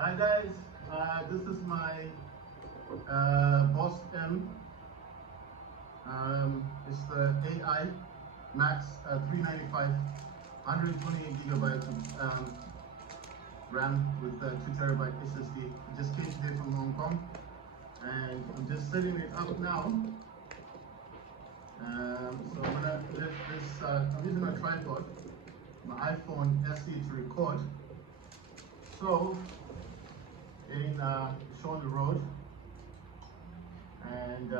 Hi guys, this is my Boss M. It's the AI Max 395, 128 gigabytes of RAM with 2 terabyte SSD. It just came today from Hong Kong, and I'm just setting it up now. So I'm gonna lift this. I'm using a tripod, my iPhone SE to record. So getting shown the road and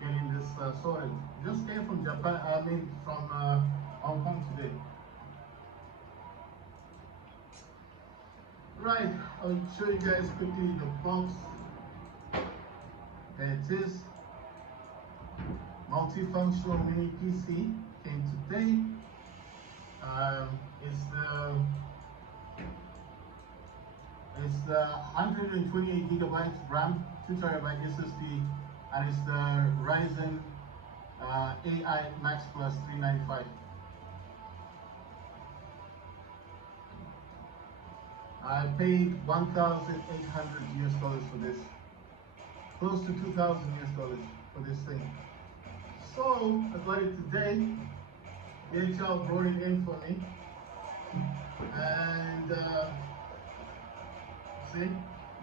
getting this sorted. Just came from Japan. From Hong Kong today. Right, I'll show you guys quickly the box. There it is. Multifunctional mini PC came today. It's the 128 gigabytes RAM, 2 terabyte SSD, and it's the Ryzen AI Max Plus 395. I paid 1,800 US dollars for this, close to 2,000 US dollars for this thing. So I got it today. DHL brought it in for me, and see,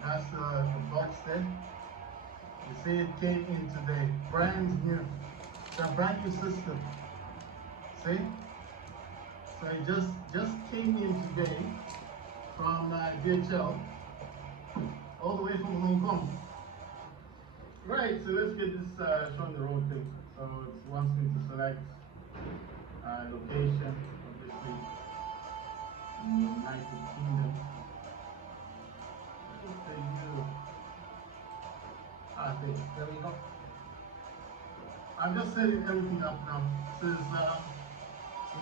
that's the box there. You see it came in today, brand new. It's a brand new system. See? So it just came in today from DHL, all the way from Hong Kong. Right, so let's get this showing the road thing. So it wants me to select location, obviously, United Kingdom. There we go. I'm just setting everything up now. This is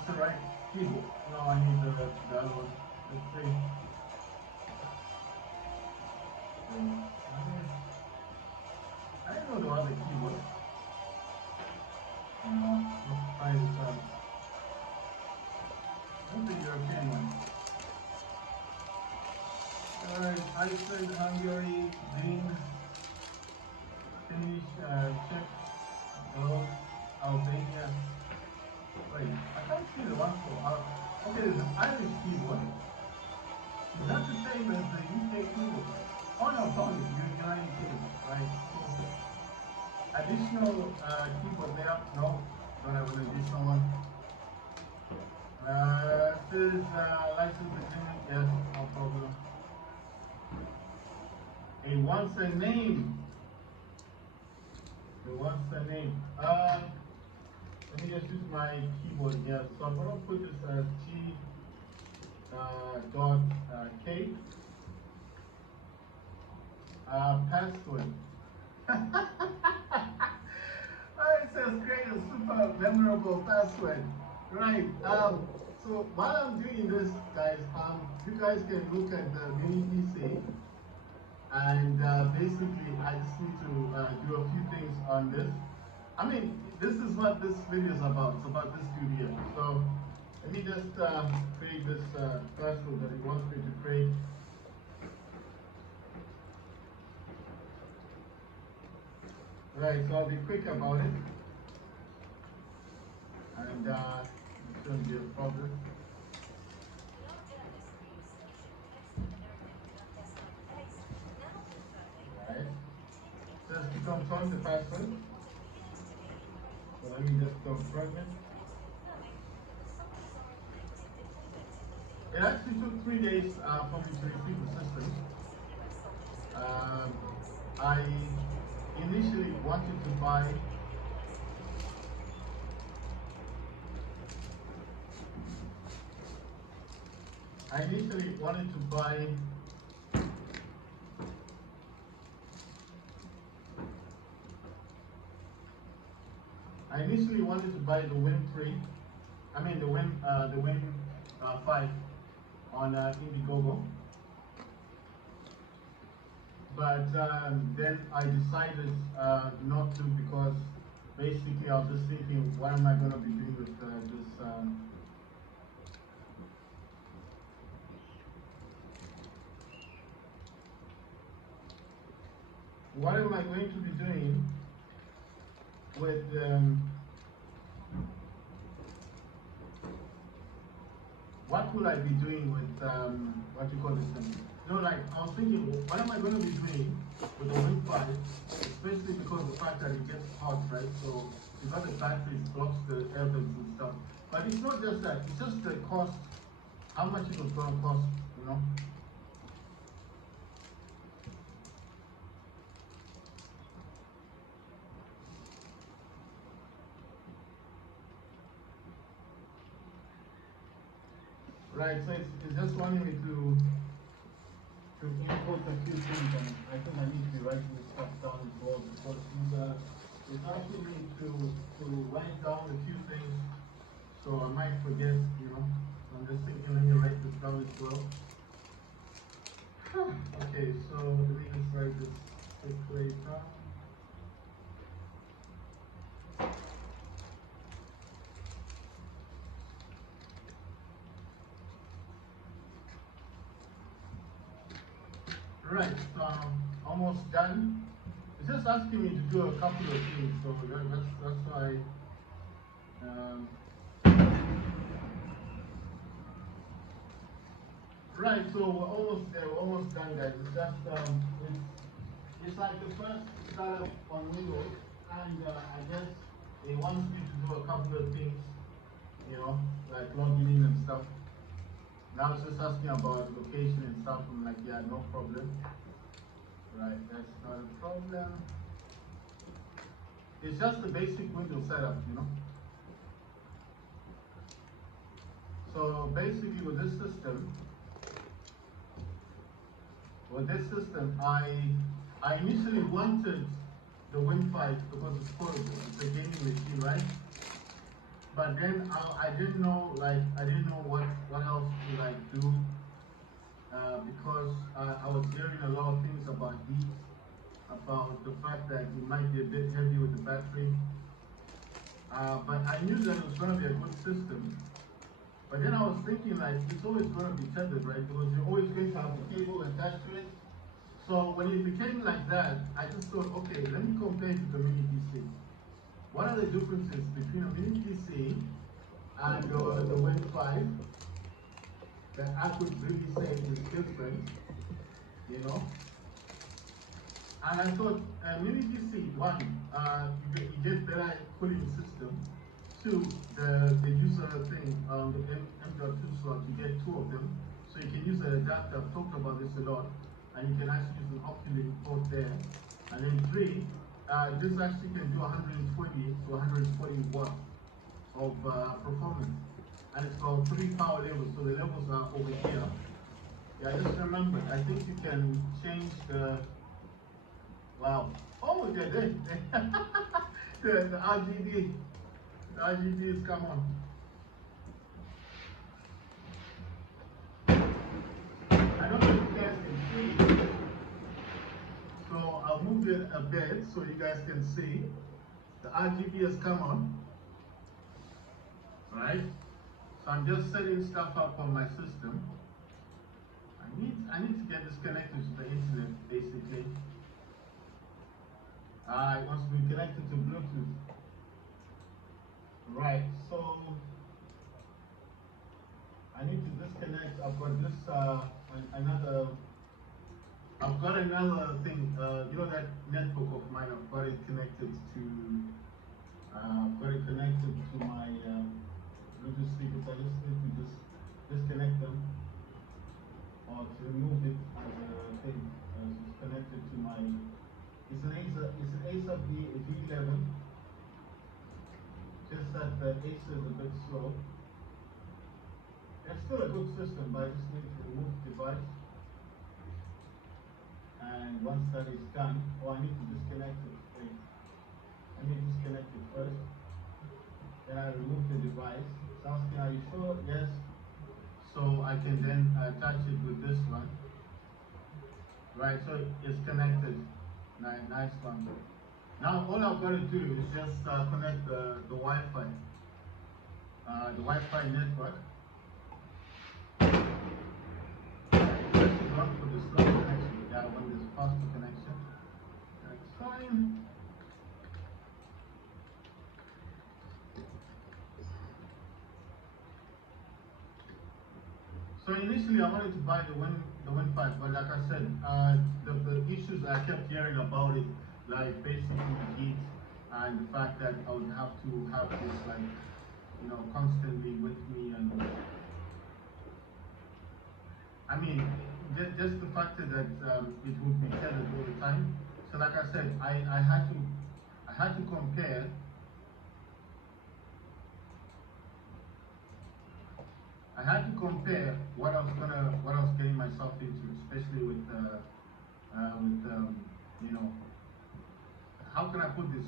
the right keyboard. No, I need the other one. Let's see. I didn't know the other keyboard. Let's try this out. What's the European one? Alright, Iceland, Hungary, Green, Finnish, Czech, Gold, Albania. Wait, I can't see the one for okay, there's an Irish keyboard. Is that the same as the UK keyboard? Oh no, sorry, United Kingdom, right? Additional keyboard there? No, don't have an additional one. This is license agreement, yes, no problem. It wants a name. It wants a name. Let me just use my keyboard here. So I'm gonna put this as G dot K. Password. It says create a super memorable password. Right. So while I'm doing this, guys, you guys can look at the mini PC, and basically I just need to do a few things on this. I mean, this is what this video is about. It's about this dude here. So let me just create this password that he wants me to create. Right, so I'll be quick about it, and it shouldn't be a problem. Right, just to confirm the password. So let me just confirm it. It actually took 3 days for me to receive the system. I initially wanted to buy the Win 3. I mean the Win 5 on Indiegogo. But then I decided not to, because basically I was just thinking, what am I going to be doing with this what am I going to be doing with what will I be doing with what you call this thing? You know, like I was thinking, what am I going to be doing with the Win 5, especially because the fact that it gets hot, right? So because the battery blocks the air vents and stuff. But it's not just that; it's just the cost. How much it was going to cost, you know? Right. So it's just wanting me to input a few things, and I think I need to be writing this stuff down as well because it's asking me to write down a few things, so I might forget, you know. So I'm just thinking, let me write this down as well. Okay, so let me just write this quickly down. Right, so I'm almost done. It's just asking me to do a couple of things, so that's why. Um, right, so we're almost there. We're almost done, guys. It's just it's like the first startup on Windows, and I guess it wants me to do a couple of things, you know, like logging in and stuff. Now it's just asking about location and stuff. I'm like, yeah, no problem. Right, that's not a problem. It's just the basic Windows setup, you know. So basically with this system, I initially wanted the Win 5 because it's portable. It's a gaming machine, right? But then I didn't know, like, I didn't know what else to like do because I was hearing a lot of things about heat, about the fact that it might be a bit heavy with the battery. But I knew that it was going to be a good system. But then I was thinking, like, it's always going to be tethered, right? Because you're always going to have the cable attached to it. So when it became like that, I just thought, okay, let me compare it to the Mini-PC. What are the differences between a Mini-PC and the Win 5 that I could really say is different, you know? And I thought, Mini-PC, one, you get better cooling system. Two, the user thing, the M.2 slot, you get two of them. So you can use an adapter, I've talked about this a lot, and you can actually use an Octane port there. And then three, this actually can do 120 to 140 watts of performance. And it's got three power levels, so the levels are over here. Yeah, just remember, I think you can change the, wow. Oh, they're there. The RGB. The RGB is come on. I don't know if you guys can see. So I'll move it a bit so you guys can see. The RGB has come on. Right? So I'm just setting stuff up on my system. I need to get this connected to the internet basically. It wants to be connected to Bluetooth. Right, so I need to disconnect. I've got this another thing. You know that netbook of mine. I've got it connected to my Bluetooth speakers. I just need to disconnect them or to remove it as a thing. It's connected to my. It's an Acer V11. Just that the Acer is a bit slow. It's still a good system, but I just need to remove the device. And once that is done, I need to disconnect it. Wait. Let me disconnect it first. Then I remove the device. It's asking, are you sure? Yes. So I can then attach it with this one. Right, so it's connected. Nice one. Now all I've got to do is just connect the Wi-Fi. The Wi-Fi network. This is not for the slow connection. Yeah, when there's faster connection. fine. So initially I wanted to buy the Win 5, but like I said, the issues I kept hearing about it, like basically heat and the fact that I would have to have this like, you know, constantly with me, and I mean, just the factor that it would be tethered all the time. So like I said, I had to compare. I had to compare what I was getting myself into, especially with you know, how can I put this?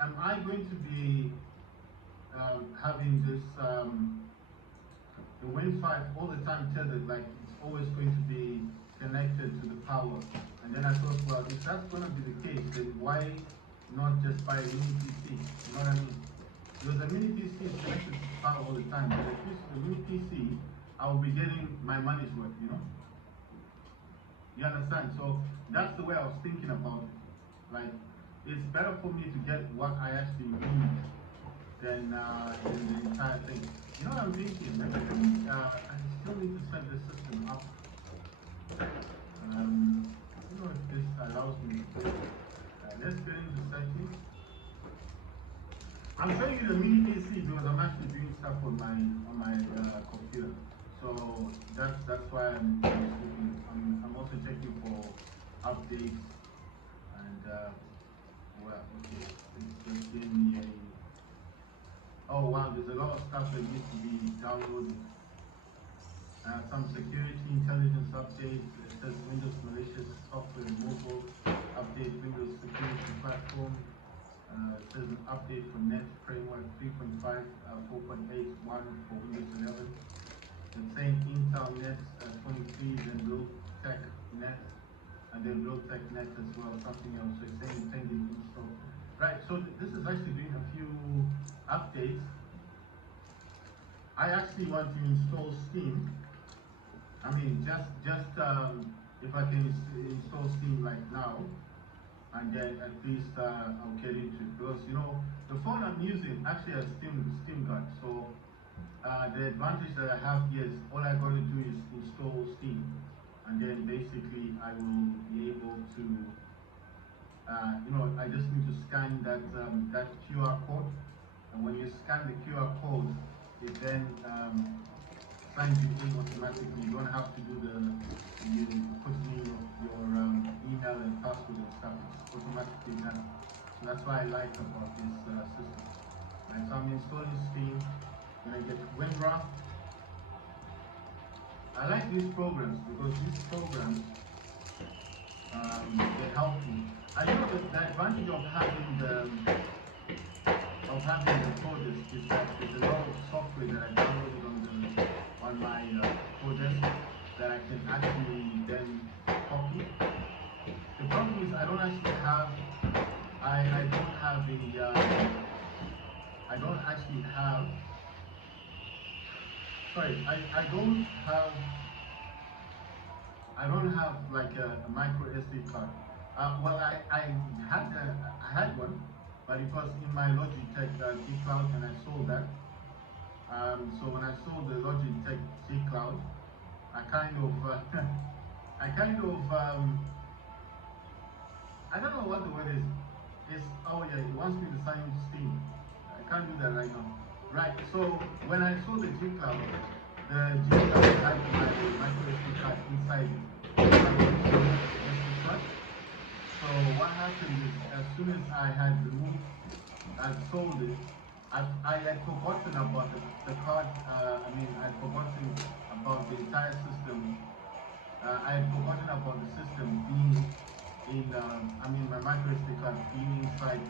Am I going to be having this the Win 5 all the time tethered, like it's always going to be connected to the power? And then I thought, well, if that's going to be the case, then why not just buy a mini PC? You know what I mean? Because a mini PC is connected to power all the time, but at least with a mini PC, I will be getting my money's worth, you know? You understand? So that's the way I was thinking about it. Like, it's better for me to get what I actually need than the entire thing. You know what I'm thinking? Maybe I still need to set the system up. I don't know if this allows me to do it. Let's get into settings. I'm showing you the mini PC because I'm actually doing stuff on my computer. So that's why I'm also checking for updates, and well, okay, it's just giving me a, oh wow, there's a lot of stuff that needs to be downloaded. Some security intelligence updates. It says Windows malicious software removal update, Windows security platform. It says an update for Net Framework 3.5, 4.81 for Windows 11. It's saying Intel Net 23, then Realtek Net, and then Realtek Net as well, something else. So it's saying pending install. Right, so this is actually doing a few updates. I actually want to install Steam. I mean, just if I can install Steam like now, and then at least I'll get into it, because you know the phone I'm using actually has Steam Guard. So the advantage that I have here is all I got to do is install Steam, and then basically I will be able to, you know, I just need to scan that QR code, and when you scan the QR code, it then signs you in automatically. You don't have to do you putting in your email and password and stuff. It's automatically done. So that's what I like about this system. Right, so I'm installing Steam. When I get WinRAR, I like these programs because these programs they help me. I know that the advantage of having the proDESK is that there's a lot of software that I downloaded on my proDESK that I can actually then copy. The problem is I don't actually have I don't have a I don't actually have sorry I don't have like a micro SD card. Well, I had one, but it was in my Logitech G Cloud, and I sold that. So when I sold the Logitech G Cloud, I kind of I kind of I don't know what the word is. It's, oh yeah, it wants me to sign into Steam. I can't do that right now. Right. So when I sold the G Cloud, the G Cloud had my micro SD card inside it. So what happened is, as soon as I had removed and sold it, I had forgotten about the card. I'd forgotten about the entire system. I had forgotten about the system being in. My micro SD card being inside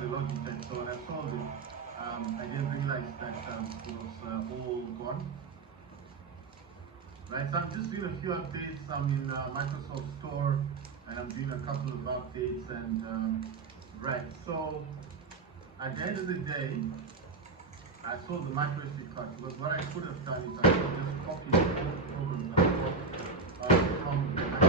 the Logitech. So when I sold it, I didn't realize that it was all gone. Right, so I'm just doing a few updates. I'm in Microsoft Store, and I'm doing a couple of updates. And right, so at the end of the day, I sold the micro SD card, because what I could have done is I could have just copied all the programs I bought from the micro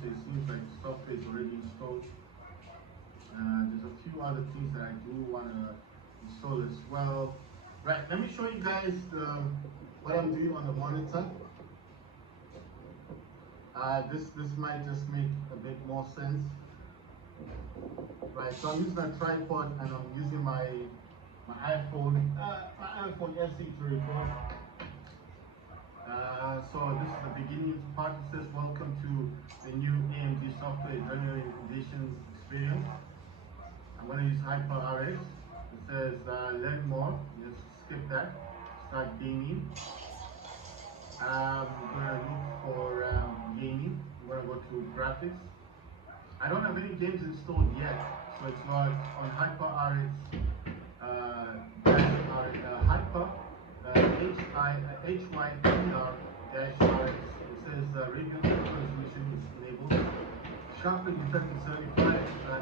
so it seems like the software is already installed. There's a few other things that I do want to install as well. Right, let me show you guys what I'm doing on the monitor. This might just make a bit more sense. Right, so I'm using a tripod and I'm using my iPhone SE to record. So this is the beginning part. It says welcome to the new AMD software general edition experience. I'm going to use HyperRX. It says learn more. Just skip that. Start gaming. I'm going to look for gaming. I'm going to go to graphics. I don't have any games installed yet, so it's not on HyperRX. Hyper HYPR-RX. It says radio resolution is enabled. Sharpening effect is 75.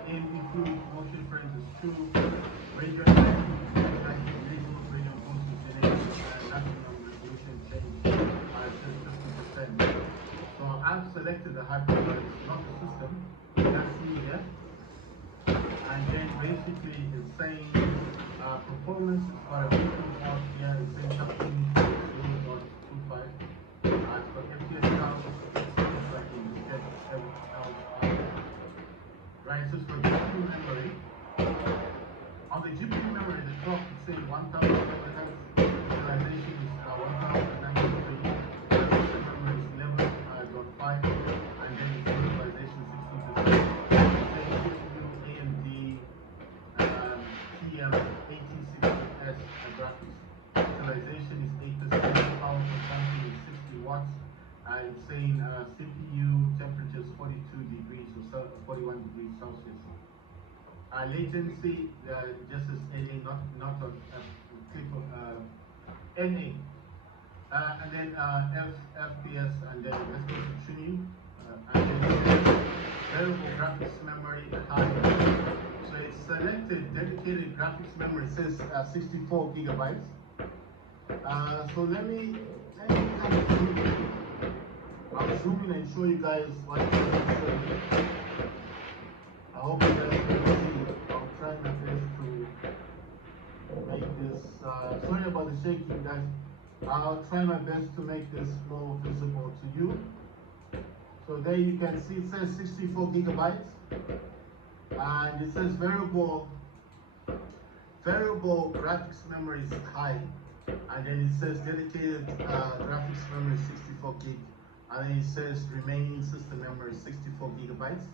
AMD fluid motion frames is 2. Radio enabled. Radio boost is enabled. Maximum resolution change says 50%. So I've selected the HyperRX, not the system. That's me here. And then basically it's saying performance is for a vehicle out here. It's saying something 0.25. For FPS count, it's like in the step 7 hours. Right, so for GPU memory, on the GPU memory, the clock is saying 1000 megahertz. Utilization is 1093. System memory is 11.5, and then its utilization is 16%. TM8060S graphics. Utilization is 8%, power consumption is 60 watts. It's saying CPU temperature is 42 degrees or 41 degrees Celsius. Latency just as NA, not a click of NA. And then FPS, and then let's go to tuning. And then variable graphics memory high. So it's selected dedicated graphics memory. It says 64 gigabytes. So let me kind of zoom in. I'll zoom in and show you guys what it's saying. I hope you guys can see. I'll try my best to make this. Sorry about the shaking, guys. I'll try my best to make this more visible to you. So there you can see it says 64 gigabytes. And it says variable graphics memory is high, and then it says dedicated graphics memory 64 gig, and then it says remaining system memory 64 gigabytes.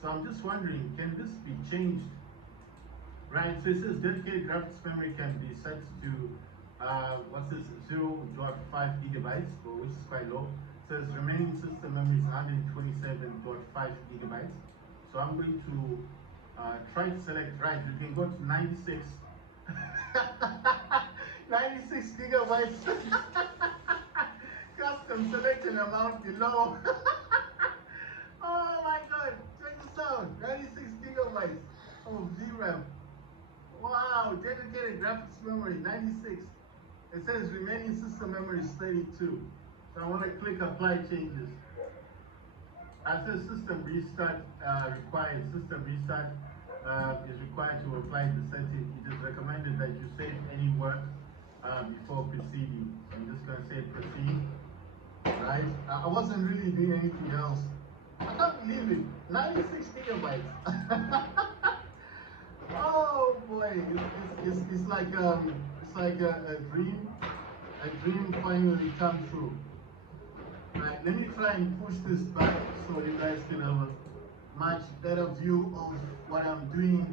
So I'm just wondering, can this be changed? Right, so it says dedicated graphics memory can be set to what's this, 0.5 gigabytes, which is quite low. It says remaining system memory is 127.5 gigabytes. So I'm going to try to select, right, you can go to 96 96 gigabytes. Custom select an amount below. Oh my god, check this out. 96 gigabytes of VRAM. Wow, dedicated graphics memory 96. It says remaining system memory is 32. So I want to click apply changes. It says system restart required. System restart is required to apply the setting. It is recommended that you save any work before proceeding. So I'm just going to say proceed. Right? I wasn't really doing anything else. I can't believe it. 96 gigabytes. Oh boy, it's like a dream finally come true. Right, let me try and push this back so you guys can have a much better view of what I'm doing.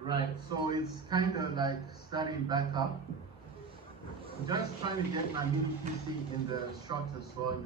Right, so it's kind of like starting back up. I'm just trying to get my mini PC in the shot as well.